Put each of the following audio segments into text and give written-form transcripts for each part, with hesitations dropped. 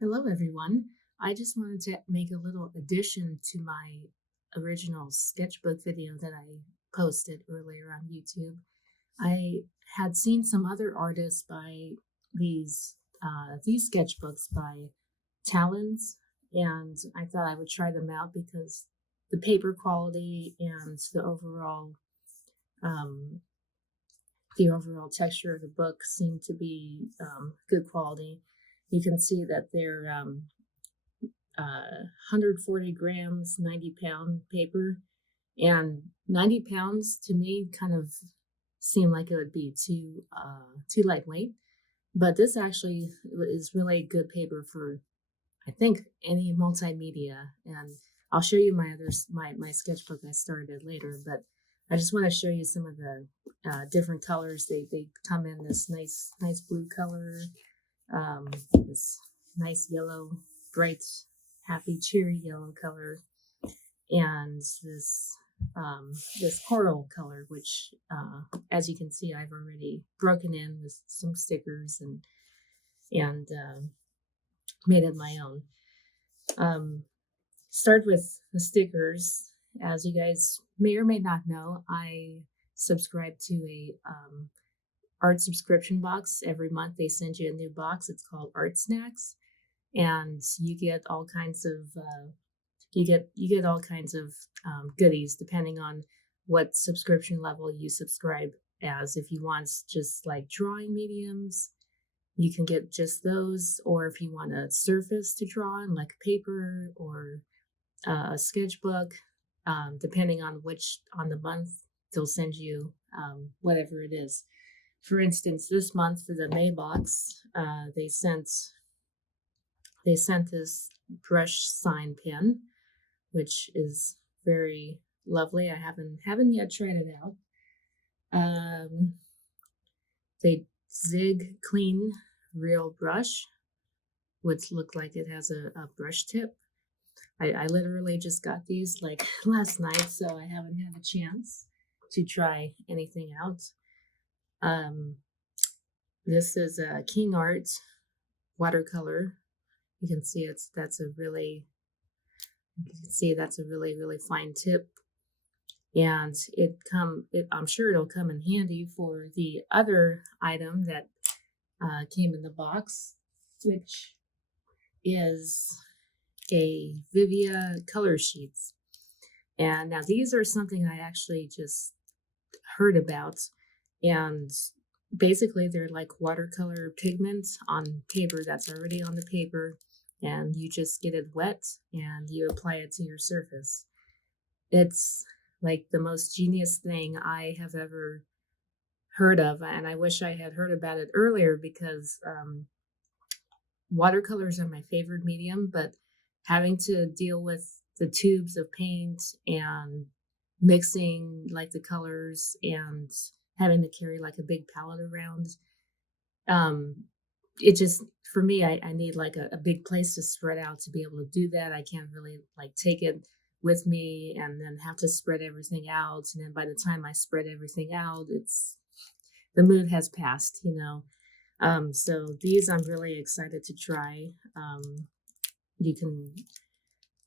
Hello, everyone. I just wanted to make a little addition to my original sketchbook video that I posted earlier on YouTube. I had seen some other artists by these sketchbooks by Talens, and I thought I would try them out because the paper quality and um, the overall texture of the book seemed to be good quality. You can see that they're 140 grams, 90-pound paper. And 90 pounds to me kind of seemed like it would be too lightweight. But this actually is really good paper for, I think, any multimedia. And I'll show you my sketchbook I started later. But I just want to show you some of the different colors. They come in this nice blue color, this nice yellow, bright, happy, cheery yellow color, and this coral color, which, as you can see, I've already broken in with some stickers and made it my own. Start with the stickers. As you guys may or may not know, I subscribe to a art subscription box. Every month they send you a new box. It's called Art Snacks, and you get all kinds of goodies depending on what subscription level you subscribe as. If you want just like drawing mediums, you can get just those, or if you want a surface to draw on, like paper or a sketchbook, depending on which on the month, they'll send you whatever it is. For instance, this month for the May box, they sent this brush sign pen, which is very lovely. I haven't yet tried it out. They Zig Clean Real Brush, which look like it has a brush tip. I literally just got these like last night, so I haven't had a chance to try anything out. Um, this is a King Art watercolor. You can see that's a really fine tip, and I'm sure it'll come in handy for the other item that came in the box, which is a Vivia color sheets. And now these are something I actually just heard about, and basically they're like watercolor pigments on paper that's already on the paper, and you just get it wet and you apply it to your surface. It's like the most genius thing I have ever heard of, and I wish I had heard about it earlier because watercolors are my favorite medium, but having to deal with the tubes of paint and mixing like the colors and having to carry like a big palette around, um, it just for me, I need like a big place to spread out to be able to do that. I can't really like take it with me and then have to spread everything out. And then by the time I spread everything out, it's the mood has passed. So these I'm really excited to try. You can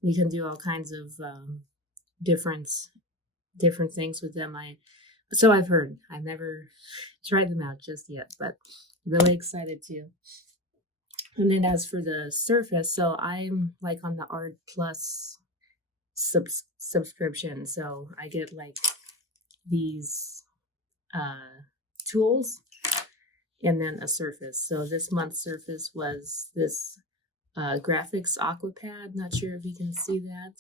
you can do all kinds of different different things with them. I've heard. I've never tried them out just yet, but really excited to. And then as for the surface, so I'm like on the Art Plus subscription, so I get like these tools and then a surface. So this month's surface was this graphics aqua pad. Not sure if you can see that,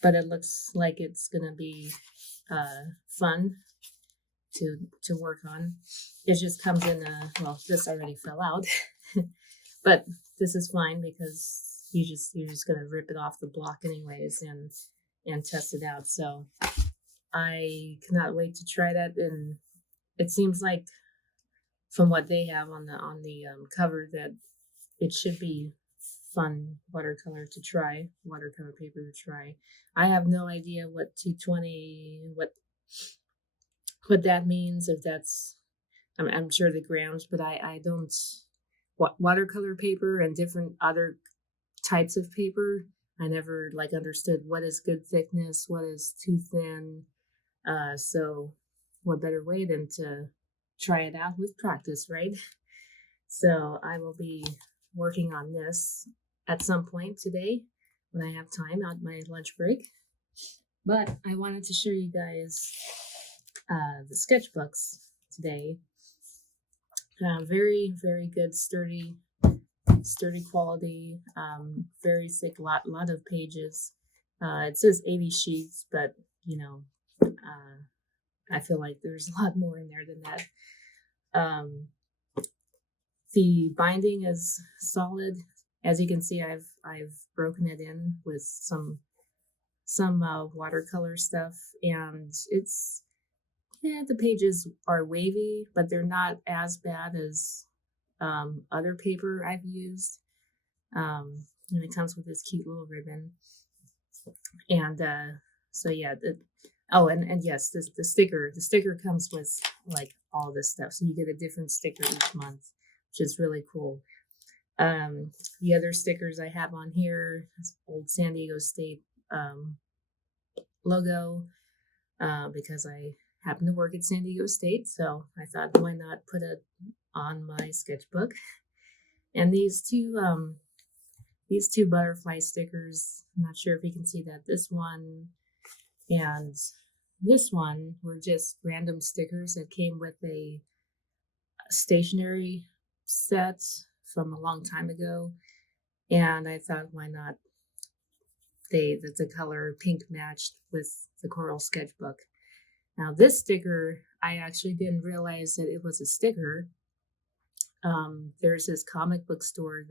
but it looks like it's gonna be fun to work on. It just comes in this already fell out, but this is fine because you're just gonna rip it off the block anyways and test it out. So I cannot wait to try that. And it seems like from what they have on the cover that it should be fun watercolor paper to try. I have no idea what 220 what that means. If that's I'm sure the grams, but I don't watercolor paper and different other types of paper. I never like understood what is good thickness, what is too thin. So what better way than to try it out with practice, right? So I will be working on this at some point today when I have time at my lunch break. But I wanted to show you guys the sketchbooks today. Very, very good, sturdy quality. Very thick, lot of pages. It says 80 sheets, but you know, I feel like there's a lot more in there than that. The binding is solid. As you can see, I've broken it in with some watercolor stuff, and the pages are wavy, but they're not as bad as other paper I've used. And it comes with this cute little ribbon, and so yeah. And yes, the sticker comes with like all this stuff, so you get a different sticker each month, which is really cool. The other stickers I have on here is old San Diego State logo, because I happen to work at San Diego State, so I thought, why not put it on my sketchbook? And these two butterfly stickers, I'm not sure if you can see that. This one and this one were just random stickers that came with a stationery set from a long time ago, and I thought, why not? The color pink matched with the coral sketchbook. Now this sticker, I actually didn't realize that it was a sticker. There's this comic book store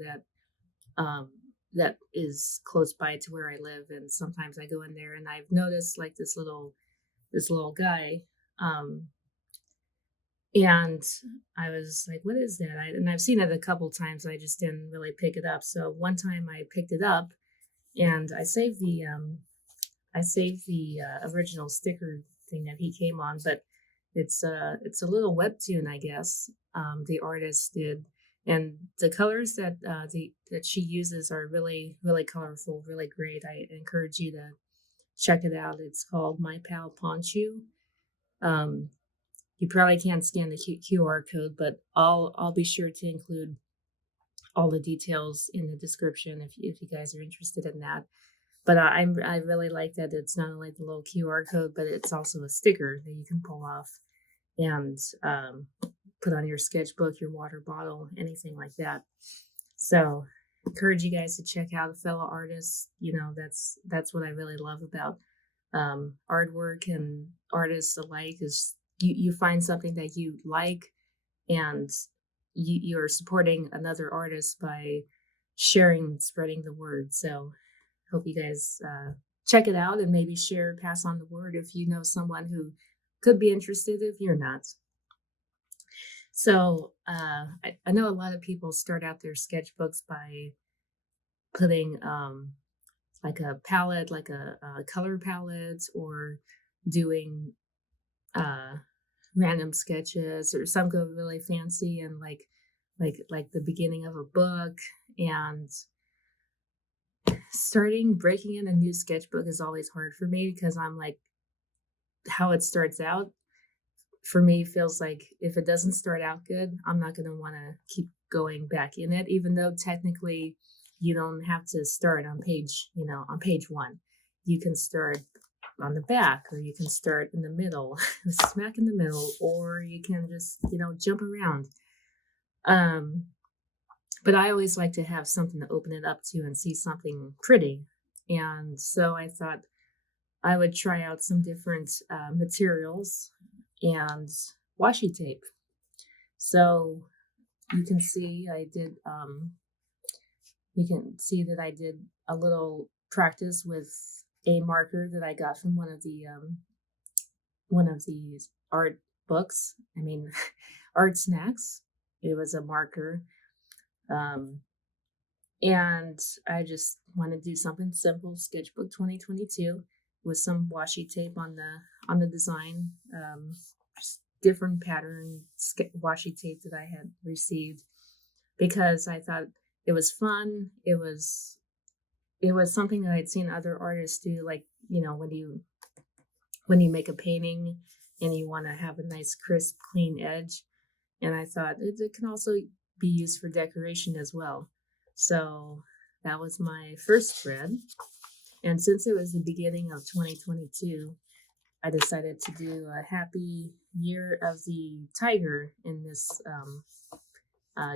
that is close by to where I live, and sometimes I go in there, and I've noticed like this little guy, and I was like, what is that? And I've seen it a couple times. I just didn't really pick it up. So one time I picked it up, and I saved the original sticker thing that he came on, but it's a little webtoon, I guess. The artist did, and the colors that she uses are really, really colorful, really great. I encourage you to check it out. It's called My Pal Ponchu. You probably can't scan the QR code, but I'll be sure to include all the details in the description if you guys are interested in that. But I really like that it's not only the little QR code, but it's also a sticker that you can pull off and put on your sketchbook, your water bottle, anything like that. So encourage you guys to check out fellow artists. That's what I really love about artwork and artists alike, is you find something that you like, and you're supporting another artist by spreading the word. So hope you guys check it out and maybe pass on the word if you know someone who could be interested if you're not. So I know a lot of people start out their sketchbooks by putting like a palette, like a color palette, or doing random sketches, or some go really fancy and like the beginning of a book. And breaking in a new sketchbook is always hard for me, because I'm like, how it starts out for me feels like if it doesn't start out good, I'm not going to want to keep going back in it, even though technically you don't have to start on page one. You can start on the back, or you can start in the middle, smack in the middle, or you can just, jump around. But I always like to have something to open it up to and see something pretty. And so I thought I would try out some different materials and washi tape. So you can see that I did a little practice with a marker that I got from one of these art books. Art snacks. It was a marker. And I just want to do something simple, Sketchbook 2022, with some washi tape on the design, just different pattern washi tape that I had received. because I thought it was fun. It was something that I'd seen other artists do, like, when you make a painting and you want to have a nice crisp clean edge, and I thought it can also be used for decoration as well. So that was my first spread, and since it was the beginning of 2022, I decided to do a happy year of the tiger in this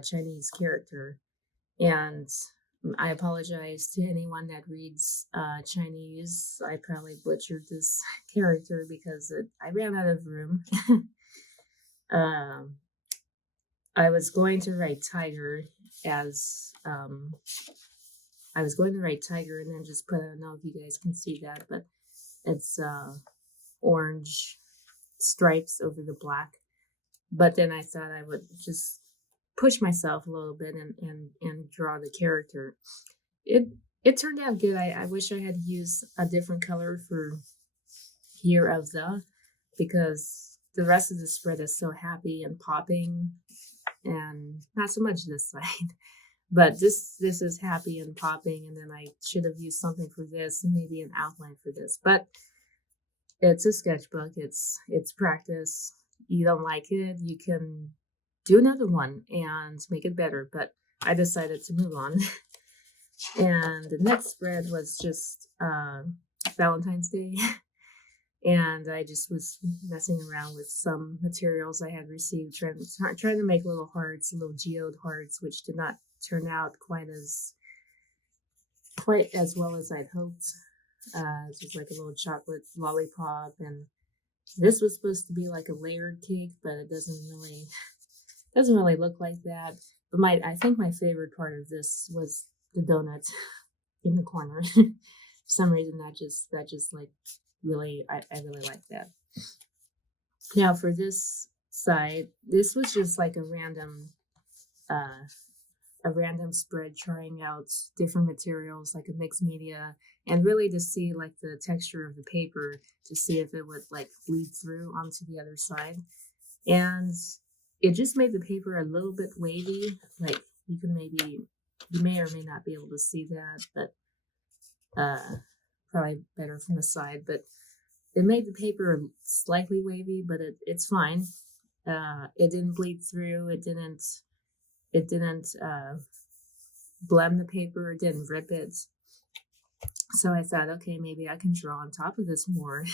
Chinese character. And I apologize to anyone that reads Chinese. I probably butchered this character because I ran out of room. um, I was going to write tiger as I was going to write tiger and then just put, I don't know if you guys can see that, but it's orange stripes over the black. But then I thought I would just push myself a little bit and draw the character. It turned out good. I wish I had used a different color for Year of the, because the rest of the spread is so happy and popping, and not so much this side. But this is happy and popping, and then I should have used something for this and maybe an outline for this. But it's a sketchbook. It's practice. You don't like it, you can do another one and make it better. But I decided to move on. And the next spread was just Valentine's Day. And I just was messing around with some materials I had received, trying to make little hearts, little geode hearts, which did not turn out quite as well as I'd hoped. It was like a little chocolate lollipop, and this was supposed to be like a layered cake, but it doesn't really look like that. But I think my favorite part of this was the donut in the corner. For some reason, that just like really, I really like that. Now for this side, this was just like a random spread, trying out different materials, like a mixed media, and really to see like the texture of the paper, to see if it would like bleed through onto the other side. And it just made the paper a little bit wavy. Like you may or may not be able to see that, but probably better from the side. But it made the paper slightly wavy, but it's fine. It didn't bleed through. It didn't blend the paper. It didn't rip it. So I thought, okay, maybe I can draw on top of this more,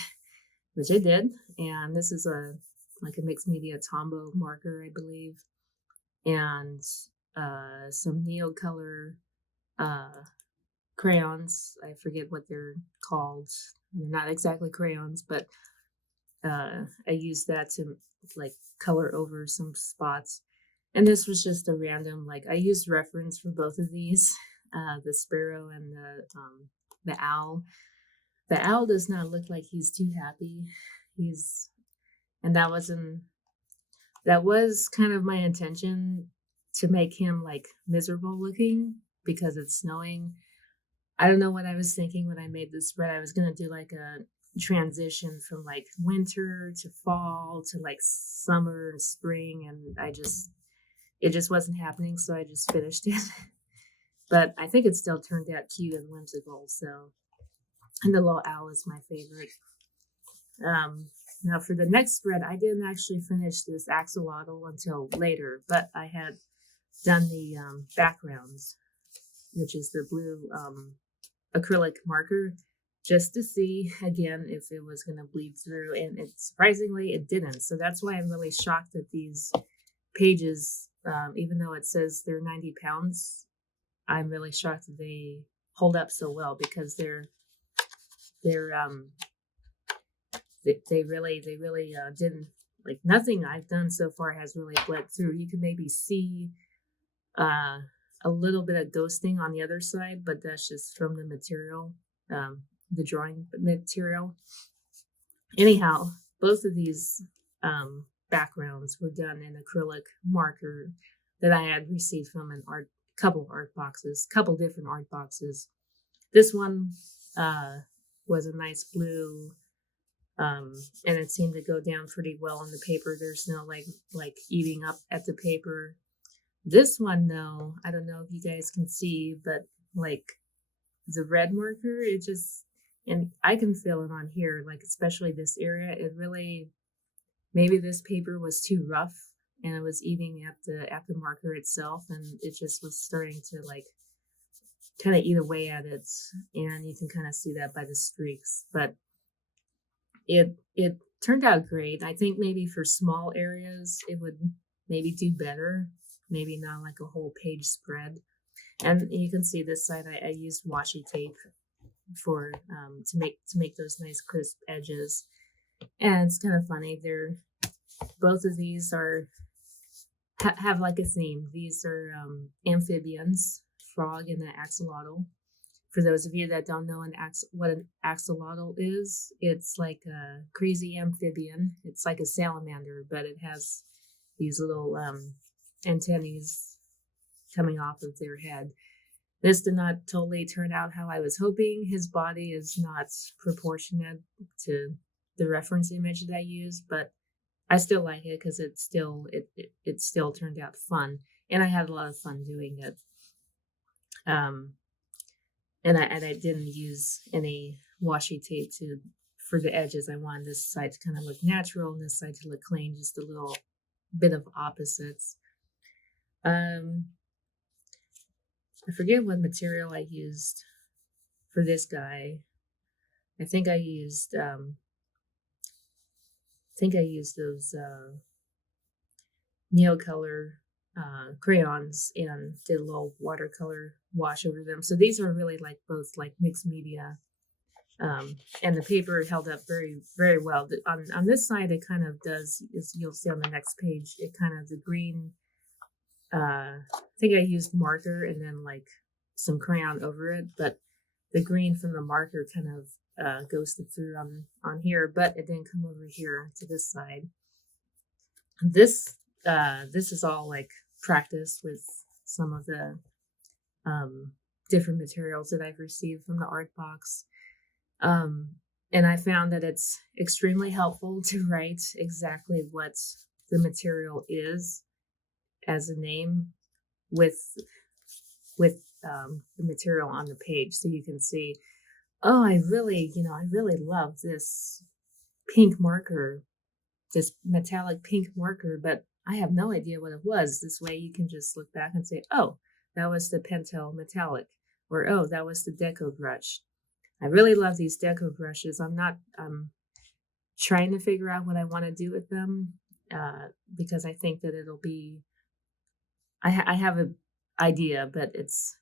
which I did. And this is a mixed media Tombow marker, I believe, and some Neocolor crayons. I forget what they're called. They're not exactly crayons, but I used that to like color over some spots. And this was just a random, like I used reference for both of these, the sparrow and the owl. The owl does not look like he's too happy. And that was kind of my intention, to make him like miserable looking because it's snowing. I don't know what I was thinking when I made this spread. I was gonna do like a transition from like winter to fall to like summer and spring, and it just wasn't happening, so I just finished it. But I think it still turned out cute and whimsical. So, and the little owl is my favorite. Now for the next spread, I didn't actually finish this axolotl until later, but I had done the backgrounds, which is the blue acrylic marker, just to see again if it was going to bleed through, and surprisingly it didn't. So that's why I'm really shocked that these pages, even though it says they're 90 pounds, I'm really shocked that they hold up so well, because they really didn't, like, nothing I've done so far has really bled through. You can maybe see a little bit of ghosting on the other side, but that's just from the material, the drawing material. Anyhow, both of these backgrounds were done in acrylic marker that I had received from couple different art boxes. This one was a nice blue, and it seemed to go down pretty well on the paper. There's no like eating up at the paper. This one, though, I don't know if you guys can see, but like the red marker, it just, and I can feel it on here, like especially this area, it really, maybe this paper was too rough and it was eating at the marker itself, and it just was starting to like kind of eat away at it, and you can kind of see that by the streaks. But it turned out great. I think maybe for small areas it would maybe do better, maybe not like a whole page spread. And you can see this side I used washi tape for to make those nice crisp edges. And it's kind of funny, they're both of these are have like a theme. These are amphibians, frog and an axolotl. For those of you that don't know what an axolotl is, it's like a crazy amphibian. It's like a salamander, but it has these little antennae coming off of their head. This did not totally turn out how I was hoping. His body is not proportionate to the reference image that I used, but I still like it because it still turned out fun, and I had a lot of fun doing it. And I didn't use any washi tape for the edges. I wanted this side to kind of look natural and this side to look clean, just a little bit of opposites. I forget what material I used for this guy. I think I used those Neocolor crayons and did a little watercolor wash over them. So these are really like both like mixed media. And the paper held up very, very well. On this side, it kind of does, as you'll see on the next page, it kind of, the green, I think I used marker and then like some crayon over it, but the green from the marker kind of ghosted through on here, but it didn't come over here to this side. This is all like practice with some of the different materials that I've received from the art box. And I found that it's extremely helpful to write exactly what the material is as a name with the material on the page, so you can see, oh, I really love this pink marker, this metallic pink marker, but I have no idea what it was. This way you can just look back and say, oh, that was the Pentel metallic, or oh, that was the deco brush. I really love these deco brushes. I'm trying to figure out what I want to do with them because I think that it'll be, I have an idea, but it's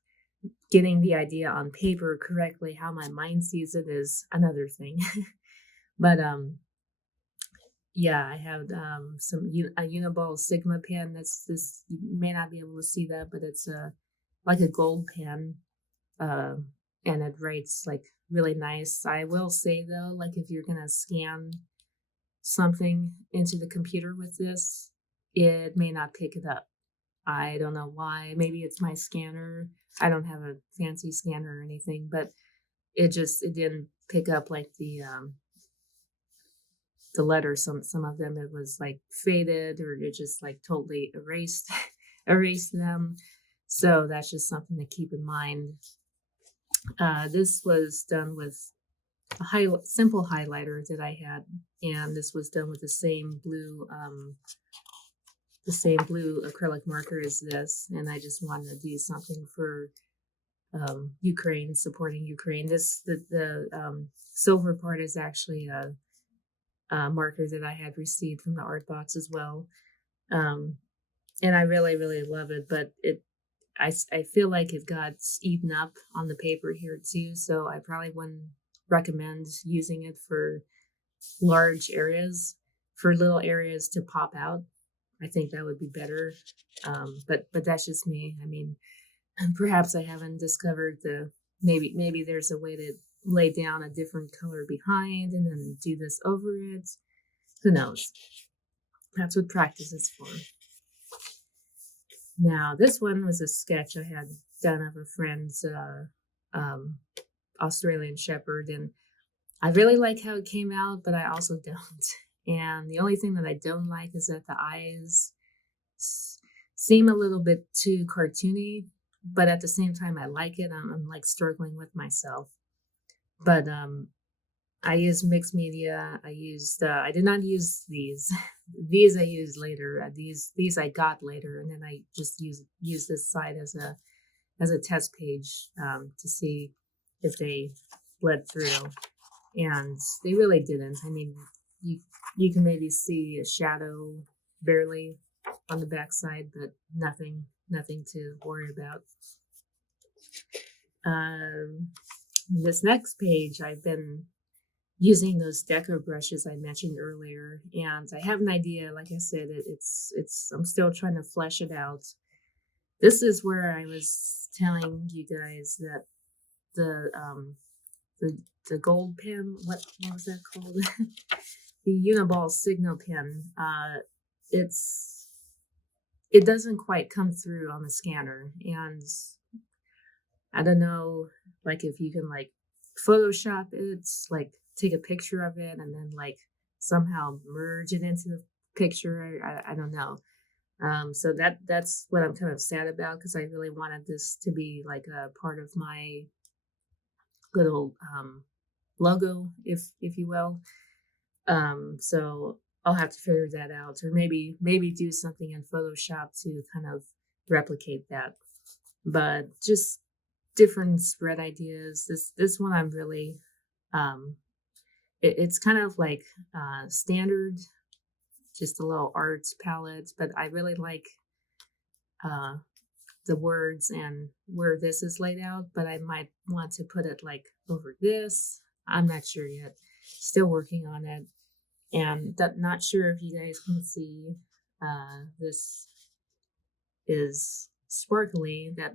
getting the idea on paper correctly. How my mind sees it is another thing. But yeah, I have a Uniball Sigma pen. That's this. You may not be able to see that, but it's like a gold pen, and it writes like really nice. I will say though, like if you're gonna scan something into the computer with this, it may not pick it up. I don't know why. Maybe it's my scanner. I don't have a fancy scanner or anything, but it didn't pick up like the letters. Some of them it was like faded, or it just like totally erased them. So that's just something to keep in mind. This was done with a simple highlighter that I had, and this was done with the same blue acrylic marker as this, and I just wanted to do something for Ukraine, supporting Ukraine. The silver part is actually a marker that I had received from the art box as well, and I really, really love it. But I feel like it got eaten up on the paper here too, so I probably wouldn't recommend using it for large areas. For little areas to pop out, I think that would be better. But that's just me. I mean, perhaps I haven't discovered maybe there's a way to lay down a different color behind and then do this over it. Who knows? That's what practice is for. Now, this one was a sketch I had done of a friend's Australian Shepherd, and I really like how it came out, but I also don't. And the only thing that I don't like is that the eyes seem a little bit too cartoony, but at the same time, I like it. I'm like struggling with myself. But I used mixed media. I did not use these. These I used later. These I got later, and then I just use this site as a test page to see if they bled through, and they really didn't. I mean, you you can maybe see a shadow barely on the backside, but nothing to worry about. Um, this next page, I've been using those deco brushes I mentioned earlier, and I have an idea. Like I said, it's I'm still trying to flesh it out. This is where I was telling you guys that the um the the gold pen, what was that called? The Uniball Sigma Pen. It's it doesn't quite come through on the scanner, and I don't know, like if you can like Photoshop it, like take a picture of it and then like somehow merge it into the picture. I don't know. So that's what I'm kind of sad about because I really wanted this to be like a part of my little logo, if you will. So I'll have to figure that out, or maybe do something in Photoshop to kind of replicate that. But just different spread ideas. This one I'm really it's kind of like standard, just a little art palette, but I really like uh the words and where this is laid out, but I might want to put it like over this. I'm not sure yet. Still working on it. And not sure if you guys can see this is sparkly, that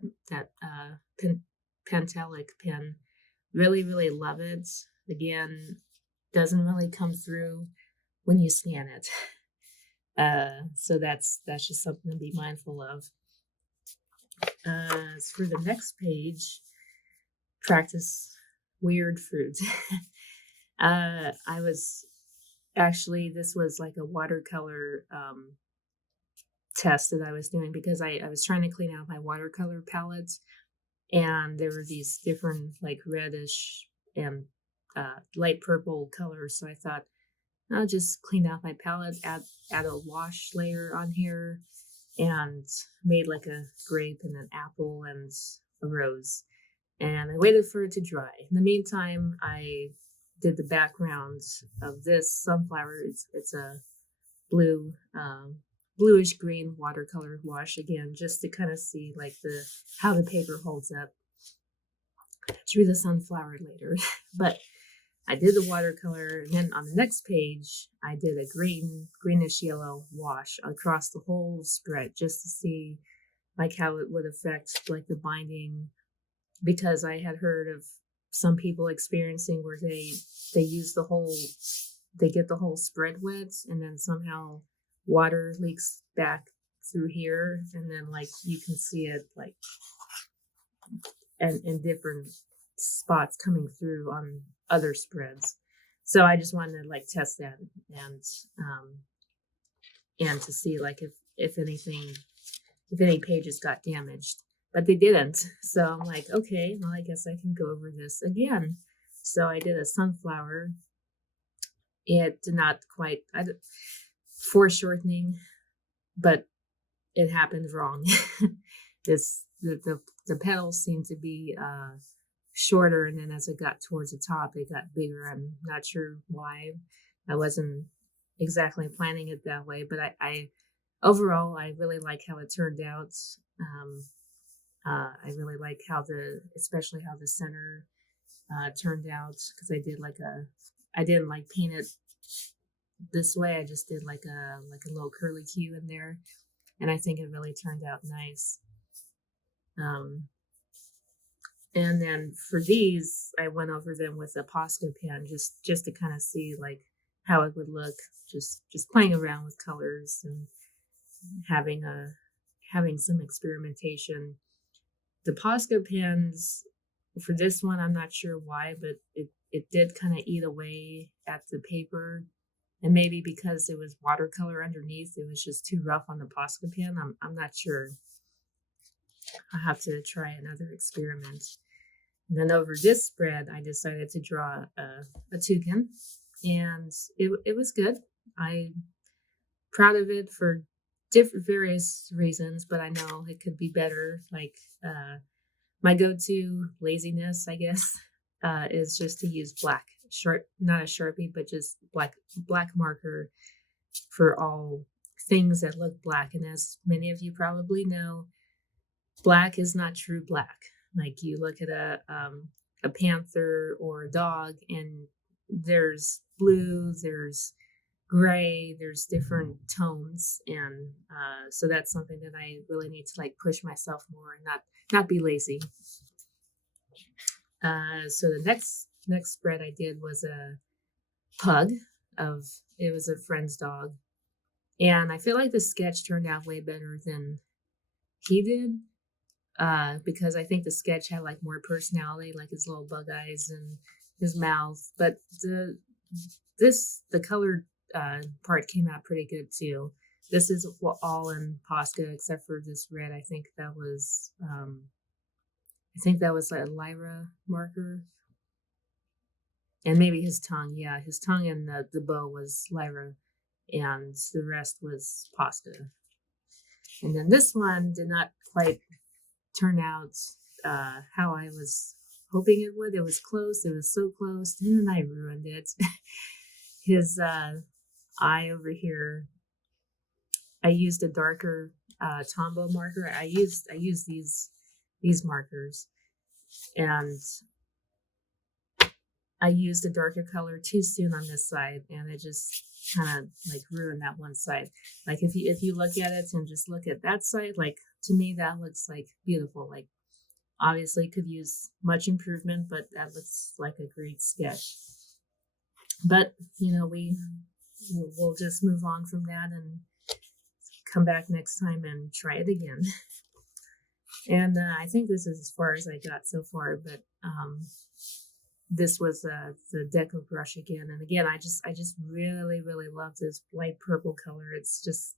Pentalic pen. Really love it. Again, doesn't really come through when you scan it. So that's just something to be mindful of. As for the next page, practice weird fruit. I was actually, this was like a watercolor test that I was doing because I was trying to clean out my watercolor palettes, and there were these different like reddish and light purple colors. So I thought I'll just clean out my palette, add a wash layer on here, and made like a grape and an apple and a rose. And I waited for it to dry. In the meantime, I did the background of this sunflower. It's a blue, bluish green watercolor wash again, just to kind of see like the how the paper holds up. Drew the sunflower later, but I did the watercolor, and then on the next page, I did a greenish yellow wash across the whole spread just to see like how it would affect like the binding, because I had heard of some people experiencing where they use they get the whole spread wet, and then somehow water leaks back through here, and then like you can see it like and in different spots coming through on other spreads. So I just wanted to like test that and to see like if anything, if any pages got damaged, but they didn't. So I'm like, okay, well I guess I can go over this again. So I did a sunflower. It did not quite foreshortening, but it happened wrong. The petals seemed to be shorter, and then as it got towards the top, it got bigger. I'm not sure why. I wasn't exactly planning it that way, but I overall I really like how it turned out. I really like especially how the center turned out, because I didn't like paint it this way. I just did like a little curly Q in there, and I think it really turned out nice. And then for these, I went over them with a Posca pen just to kind of see like how it would look, just playing around with colors and having some experimentation. The Posca pens for this one, I'm not sure why, but it did kind of eat away at the paper, And maybe because it was watercolor underneath, it was just too rough on the Posca pen. I'm not sure. I'll have to try another experiment. And then over this spread, I decided to draw a toucan, and it was good. I'm proud of it for different various reasons, but I know it could be better. Like my go-to laziness, I guess, is just to use black not a Sharpie, but just black marker for all things that look black. And as many of you probably know, black is not true black. Like you look at a panther or a dog, and there's blue, there's gray, there's different tones, and so that's something that I really need to like push myself more and not be lazy. So the next spread I did was a pug it was a friend's dog, and I feel like the sketch turned out way better than he did. Because I think the sketch had like more personality, like his little bug eyes and his mouth. But the colored part came out pretty good too. This is all in Posca except for this red. I think that was a Lyra marker, and maybe his tongue. Yeah, his tongue and the bow was Lyra, and the rest was Posca. And then this one did not quite turn out how I was hoping it would. It was close. It was so close, and then I ruined it. His eye over here, I used a darker Tombow marker. I used these markers, and I used a darker color too soon on this side, and it just kind of like ruined that one side. Like if you look at it and just look at that side, like to me that looks like beautiful. Like obviously could use much improvement, but that looks like a great sketch. But we'll just move on from that and come back next time and try it again. And I think this is as far as I got so far, but this was the Deco brush again. And again, I just really, really love this light purple color. It's just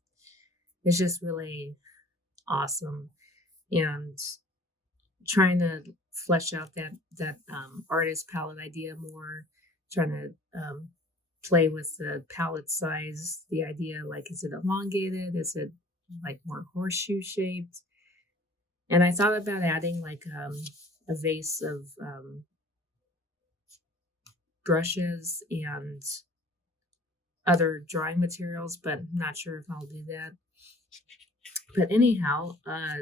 really awesome. And trying to flesh out that artist palette idea more, trying to play with the palette size, the idea, like, is it elongated? Is it like more horseshoe shaped? And I thought about adding like a vase of brushes and other drawing materials, but I'm not sure if I'll do that. But anyhow, I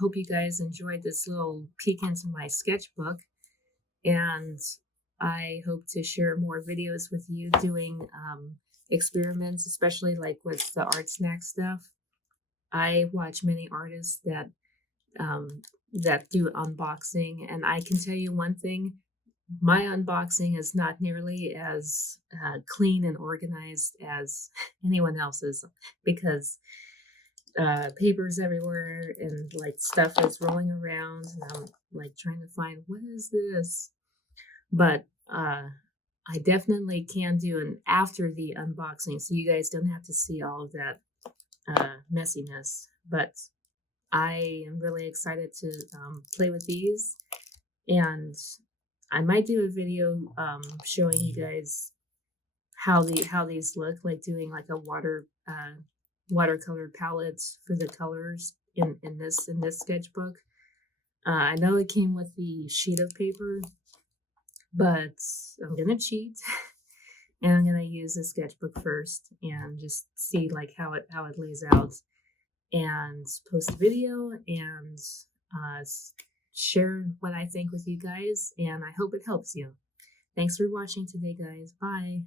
hope you guys enjoyed this little peek into my sketchbook, and I hope to share more videos with you doing experiments, especially like with the art snack stuff. I watch many artists that do unboxing, and I can tell you one thing: my unboxing is not nearly as clean and organized as anyone else's, because papers everywhere and like stuff is rolling around, and I'm like trying to find, what is this? But I definitely can do an after the unboxing, so you guys don't have to see all of that messiness. But I am really excited to play with these, and I might do a video showing you guys how these look, like doing like a watercolor palettes for the colors in this sketchbook. I know it came with the sheet of paper, but I'm gonna cheat and I'm gonna use the sketchbook first and just see like how it lays out, and post a video and share what I think with you guys, and I hope it helps you. Thanks for watching today, guys. Bye.